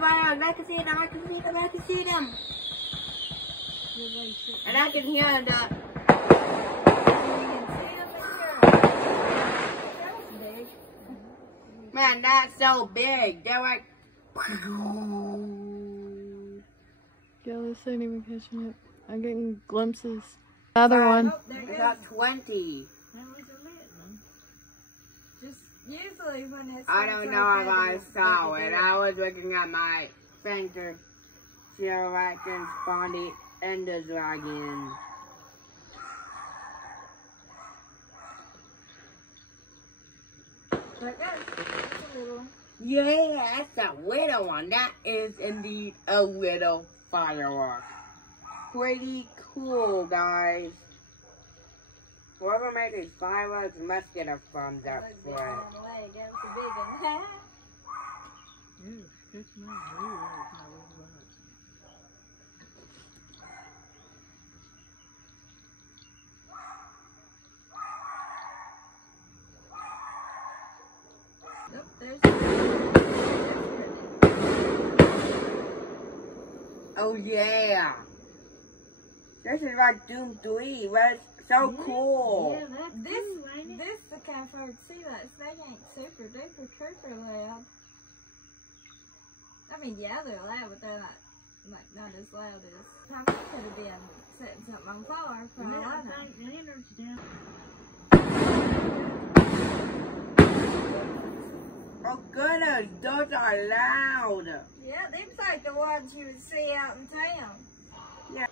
fireworks. I can see them. I can see them. I can see them. And I can hear the. Man, that's so big. They're like. Yeah, this ain't even catching it. I'm getting glimpses. Another one. I got 20. Just usually when it's. I don't know if I saw it. I was looking at my thing to see if I can spawn the Ender Dragon. Yeah, that's a little one. That is indeed a little firework. Pretty cool, guys. Whoever made these fireworks must get a thumbs up for it. Oh yeah! This is like Doom 3. That's so cool. Yeah, this the kind of hard to see that. So they ain't super duper trooper loud. I mean, yeah, they're loud, but they're not as loud as. Probably could have been setting something on fire for all I know. Oh goodness, those are loud. Yeah, them's like the ones you would see out in town. Yeah.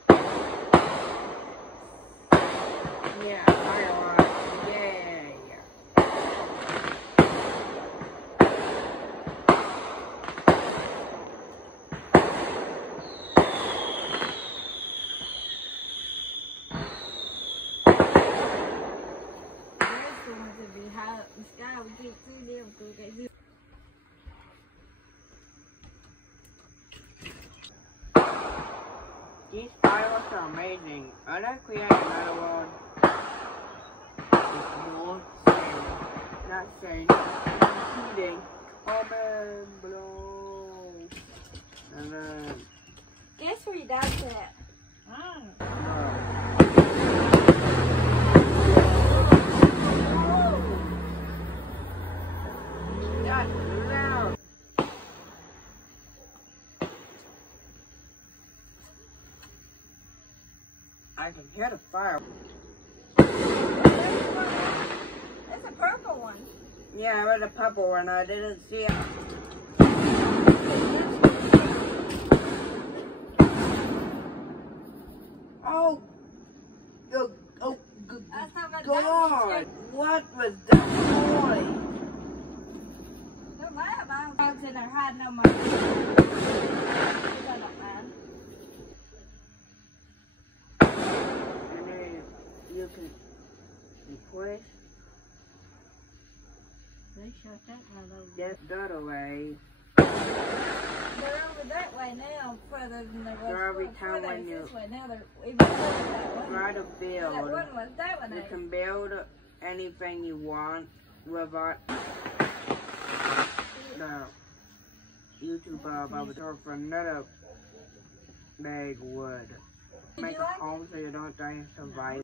Yeah, fireworks. Yay. There's the ones that be high up in the sky. We can't see them because they. These fireworks are amazing. I'm gonna create another one. It's more sane. Not sane. Not cheating. Comment below. And then. Guess where your dog's at? That's loud. I can hear the fire. That's a purple one. Yeah, it was a purple one. I didn't see it. Oh, God! What was that noise? No matter, my dog's in there hiding on my. I don't mind. And then you can push. They shut that one over. Get that away. They're over that way now, further than they So were every before. time They when was you this way. Now they're even further that way. try to That build, one was that one. you can build anything you want without the YouTube avatar for another bag wood. Make a home so you don't die and survive.